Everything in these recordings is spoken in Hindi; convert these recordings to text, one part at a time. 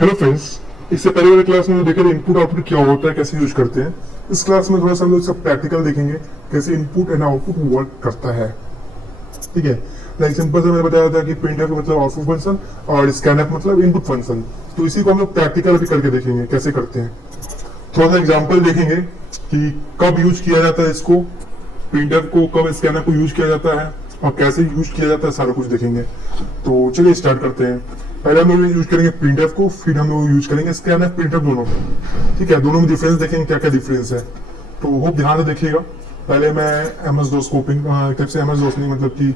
हेलो फ्रेंड्स, इससे पहले वाले क्लास में देखे इनपुट आउटपुट क्या होता है, कैसे यूज करते हैं। इस क्लास में थोड़ा सा हम लोग सब प्रैक्टिकल देखेंगे कैसे इनपुट एंड आउटपुट वर्क करता है। ठीक है, लाइक सिंपल से मैंने बताया था कि प्रिंटफ मतलब आउटपुट फंक्शन और स्कैनफ मतलब इनपुट फंक्शन। तो इसी को हम लोग प्रैक्टिकल भी करके देखेंगे कैसे करते हैं। थोड़ा सा एग्जाम्पल देखेंगे कि कब यूज किया जाता है इसको, प्रिंटफ को कब स्कैनर को यूज किया जाता है और कैसे यूज किया जाता है, सारा कुछ देखेंगे। तो चलिए स्टार्ट करते हैं। पहले हम लोग यूज करेंगे प्रिंटफ को, फिर हम लोग यूज करेंगे स्कैनफ प्रिंटफ दोनों को। ठीक है, दोनों में डिफरेंस देखेंगे क्या क्या डिफरेंस है। तो वो ध्यान से देखिएगा। पहले मैं एमएस डॉस को ओपन से एमएस डॉस नहीं मतलब कि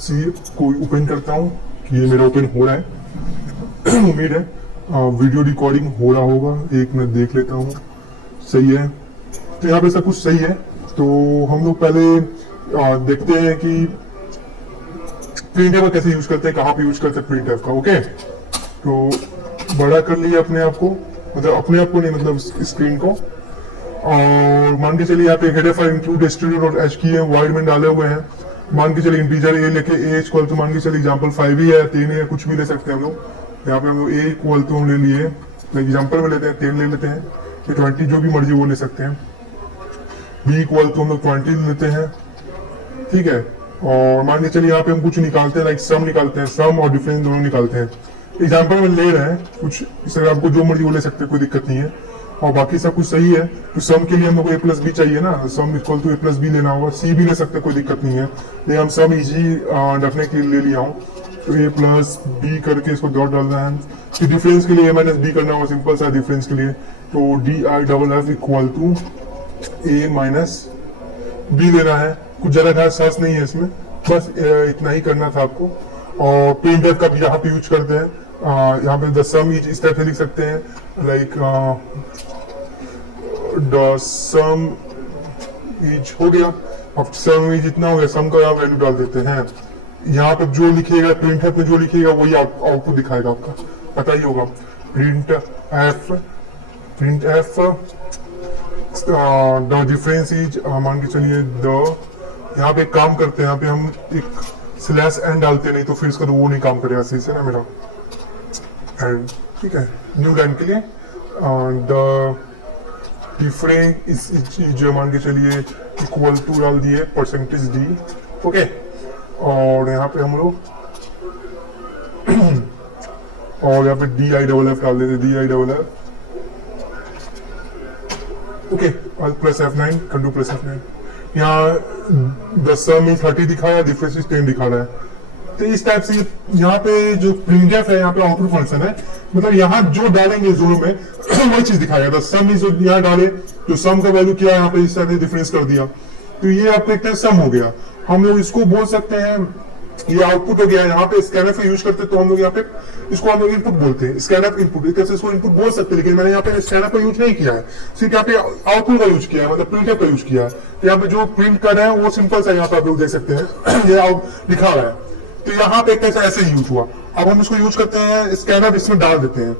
सी को ओपन करता हूँ कि ये मेरा ओपन हो रहा है। उम्मीद है वीडियो रिकॉर्डिंग हो रहा होगा। एक मिनट देख लेता हूँ, सही है। तो यहाँ पे सब कुछ सही है। तो हम लोग पहले देखते हैं कि प्रिंटफ कैसे यूज करते हैं, कहाँ पे यूज करते हैं प्रिंटफ का। ओके, तो बड़ा कर लिया अपने आप को, मतलब अपने आप को नहीं मतलब स्क्रीन को। और मान के चलिए यहाँ पे हेडर फाइल इंक्लूड stdio.h की है, वाइड में डाले हुए हैं। मान के चलिए इंटीजर ए लेके ए इक्वल टू मान के चलिए एग्जांपल 5 ही है, 3 है, कुछ भी ले सकते हैं हम लोग। यहाँ पे हम लोग ए इक्वल टू हम ले लिए, एग्जाम्पल में लेते हैं 10 ले लेते हैं, ये 20 जो भी मर्जी वो ले सकते हैं। बी इक्वल टू हम लोग 20 लेते हैं। ठीक है, और मान के चलिए यहाँ पे हम कुछ निकालते हैं, लाइक सम निकालते हैं, सम और डिफरेंस दोनों निकालते हैं। एग्जाम्पल में ले रहे हैं कुछ, इसलिए आपको जो मर्जी वो ले सकते हैं, कोई दिक्कत नहीं है। और बाकी सब कुछ सही है। तो सम के लिए हम लोग को ए प्लस बी चाहिए ना, sum equal to A plus B लेना होगा। सी भी ले सकते हैं, कोई दिक्कत नहीं है, लेकिन हम सम इजी रखने के लिए ले लिया हूँ। तो ए प्लस बी करके इसको डॉट डालना है। फिर डिफरेंस के लिए ए माइनस बी करना होगा, सिंपल सा डिफरेंस के लिए। तो D I double F equal to A minus B लेना है। कुछ ज्यादा खास सास नहीं है इसमें, बस इतना ही करना था आपको। और प्रिंटफ का भी यहाँ पे यूज करते हैं। यहाँ पे द सम इज इस टाइप से लिख सकते हैं, लाइक द सम इज हो गया। अब सम इज इतना हो गया, सम का यहाँ वैल्यू डाल देते हैं। यहाँ पे जो लिखेगा प्रिंटफ में जो लिखेगा वही आउटपुट दिखाएगा, आपका पता ही होगा। Print F the difference is मान के चलिए द, यहाँ पे काम करते हैं, यहाँ पे हम एक स्लैश एन डालते नहीं तो फिर इसका तो वो नहीं काम करेगा सही से ना मेरा एंड। ठीक है, न्यू लाइन के लिए द डिफरेंस इज मान के चलिए इक्वल टू डाल दिए परसेंटेज डी। ओके, और यहाँ पे हम लोग और यहाँ पे डी आई डबल एफ डाल देते, D I double F. Okay, plus F9 control plus F9। यहाँ 10 में 30 दिखा रहा है, डिफरेंस 10 दिखा रहा है। तो इस टाइप से यहाँ पे जो प्रिंटफ है, यहाँ पे आउटपुट फंक्शन है, मतलब यहाँ जो डालेंगे जोन में वही चीज दिखाएगा। तो सम इज यहाँ डाले तो सम का वैल्यू क्या है, यहाँ पे इस तरह डिफरेंस कर दिया, तो ये आपका एक सम हो गया। हम लोग इसको बोल सकते हैं ये आउटपुट हो गया। यहाँ पे स्कैनफ यूज करते तो हम लोग यहाँ पे इसको हम लोग इनपुट बोलते हैं, स्कैनफ इनपुट। इसको इनपुट बोल सकते हैं, लेकिन मैंने यहाँ पे स्कैनफ का यूज नहीं किया है, सिर्फ यहाँ पे आउटपुट का यूज किया है, मतलब प्रिंटफ का यूज किया है। तो यहाँ पे जो प्रिंट कर रहे हैं वो सिंपल सा यहाँ पे आप लोग देख सकते हैं ये लिखा हुआ है। तो यहाँ पे कैसा ऐसे यूज हुआ। अब हम इसको यूज करते हैं, स्कैनर इसमें डाल देते हैं,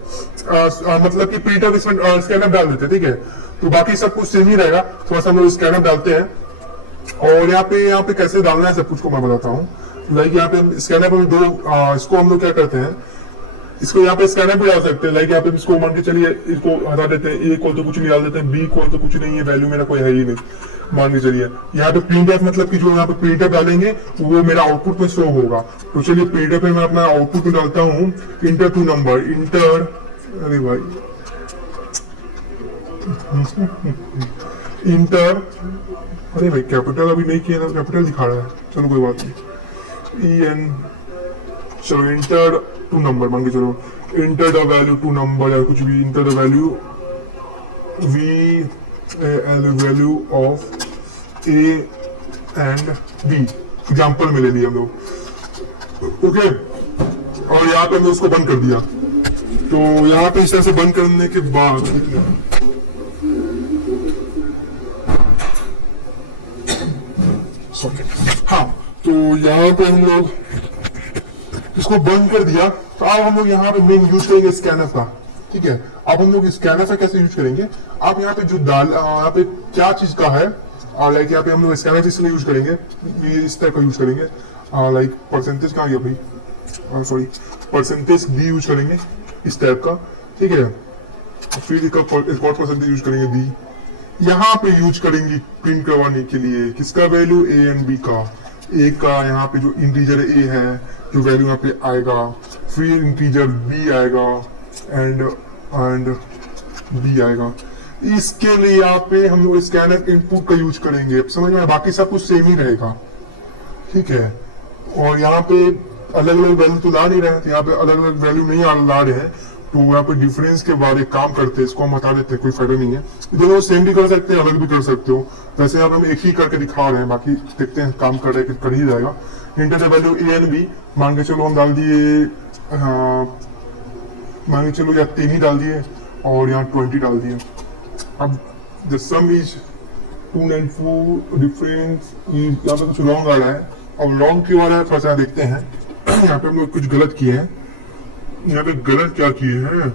मतलब कि प्रिंटफ इसमें स्कैनर डाल देते हैं। ठीक है, तो बाकी सब कुछ सेम ही रहेगा, थोड़ा सा हम लोग स्कैनर डालते हैं। और यहाँ पे कैसे डालना है सब कुछ को मैं बताता हूँ। लाइक यहाँ पे स्कैनर में दो इसको हम लोग क्या करते हैं, इसको यहाँ पे स्कैनर भी डाल सकते हैं। लाइक यहाँ पे इसको मान के चलिए इसको हटा देते हैं, ए को तो कुछ नहीं डाल देते हैं, बी को तो कुछ नहीं है, वैल्यू मेरा कोई है ही नहीं। मान के चलिए यहाँ पे प्रिंटफ मतलब कि जो यहाँ पे प्रिंटफ डालेंगे वो मेरा आउटपुट में शो होगा। तो चलिए प्रिंटफ में मैं अपना आउटपुट में डालता हूँ इंटर टू नंबर, इंटर, अरे भाई इंटर, अरे भाई कैपिटल अभी नहीं किया था, कैपिटल दिखा रहा है, चलो कोई बात नहीं। EN, चलो इंटर टू नंबर, मान के चलो enter the value to number या कुछ भी, enter the value value of A and B, example में ले लिया हम लोग। ओके, और यहाँ पे हमने उसको बंद कर दिया। तो यहाँ पे इस तरह से बंद करने के बाद हाँ, तो यहाँ पे हम लोग इसको बंद कर दिया। तो अब हम लोग यहाँ पे मेन यूज करेंगे स्कैनफ का। ठीक है, अब हम लोग स्कैनफ का कैसे यूज करेंगे। आप यहाँ पे जो यहाँ पे क्या चीज का है, लाइक यहाँ पे हम लोग स्कैनफ इसलिए यूज करेंगे, ये इस टाइप का यूज करेंगे। लाइक परसेंटेज कहाँ गया भाई, सॉरी परसेंटेज डी यूज करेंगे। इस टाइप का, ठीक है। फिर इसका रिकॉर्ड परसेंटेज यूज करेंगे दी, यहाँ पे यूज करेंगे प्रिंट करवाने के लिए किसका वैल्यू, ए एंड बी का। ए का यहाँ पे जो इंटीजर ए है जो वैल्यू यहाँ पे आएगा, फिर इंटीजर बी आएगा एंड बी आएगा। इसके लिए यहाँ पे हम लोग स्कैनर इनपुट का यूज करेंगे, समझ में, बाकी सब कुछ सेम ही रहेगा, ठीक है। और यहाँ पे अलग अलग वैल्यू तो ला नहीं रहे हैं, तो यहाँ पे अलग अलग वैल्यू नहीं ला रहे हैं, तो यहाँ पे डिफरेंस के बारे काम करते हैं, इसको हम बता देते हैं, कोई फायदा नहीं है। दोनों सेम भी कर सकते हैं, अलग भी कर सकते हो। वैसे यहाँ पे हम एक ही करके दिखा रहे हैं, बाकी देखते हैं काम कर रहे हैं, कर ही जाएगा। Enter the value A and B, मान के चलो हम डाल दिए, मान के चलो या 10 ही डाल दिए और यहाँ 20 डाल दिए। अब the sum is 294, difference is, यहाँ पे कुछ रॉन्ग आ रहा है। अब रॉन्ग क्यों आ रहा है थोड़ा सा देखते हैं। यहाँ पे हम लोग कुछ गलत किए हैं, यहाँ पे गलत क्या किए हैं,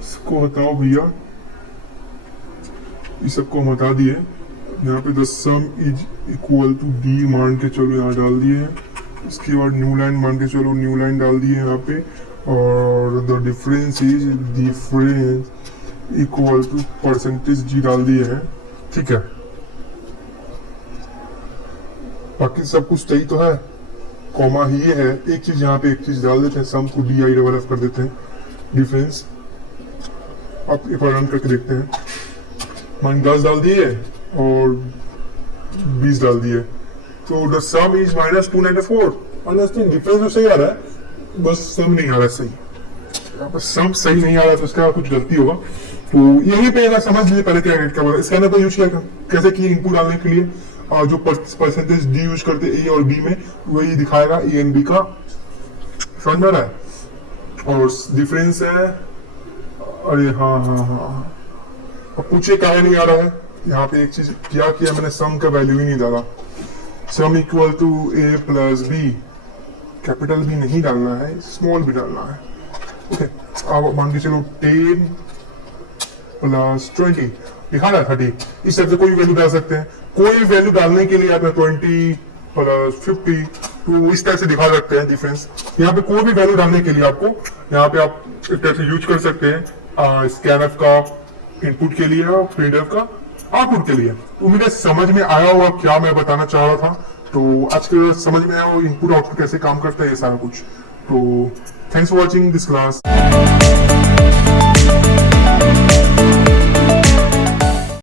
इसको हटाओ भैया, इस सबको हम हटा दिए। यहाँ पे the sum is equal to D मान के चलो यहाँ डाल दिए, इसके बाद न्यू लाइन मान के चलो न्यू लाइन डाल दिए यहाँ पे, और the difference is difference equal to percentage जी डाल दिए हैं, ठीक है। बाकी सब कुछ सही तो है, कॉमा ही है, एक चीज यहाँ पे एक चीज डाल देते हैं, सम को डी आई डबल एफ कर देते हैं, डिफरेंस। अब एक बार रन करके देखते हैं, मान 10 डाल दिए और 20 डाल दिए, तो the sum is -294। Understand, difference तो सही आ रहा है, बस सम नहीं आ रहा है सही। यहाँ पर सम सही नहीं आ रहा है तो इसका कुछ गलती होगा, तो यही पे अगर समझ लीजिए पहले क्या बोला। स्कैनर का यूज किया कैसे किए, इनपुट डालने के लिए जो परसेंटेज डी यूज करते ए और बी में, वही दिखाएगा ए एंड बी का, समझ में आ रहा है। और डिफरेंस है, अरे हाँ, अब पूछे काहे नहीं आ रहा है। यहाँ पे एक चीज क्या किया मैंने, सम का वैल्यू ही नहीं डाला, sum equal to A plus B, capital भी नहीं डालना है, स्मॉल भी डालना है, ओके। अब मान के चलो 10 प्लस 20 दिखा रहा है 30, इस तरह से कोई वैल्यू डाल सकते हैं। कोई वैल्यू डालने के लिए आप 20 प्लस 50, तो इस तरह से दिखा सकते हैं डिफरेंस। यहाँ पे कोई भी वैल्यू डालने के लिए आपको यहाँ पे आप इस तरह से यूज कर सकते हैं, स्कैनफ का इनपुट के लिए और प्रिंटफ का आउटपुट के लिए। तो मुझे समझ में आया होगा क्या मैं बताना चाह रहा था, तो आज के समझ में आया वो इनपुट आउटपुट कैसे काम करता है ये सारा कुछ। तो thanks for watching this class.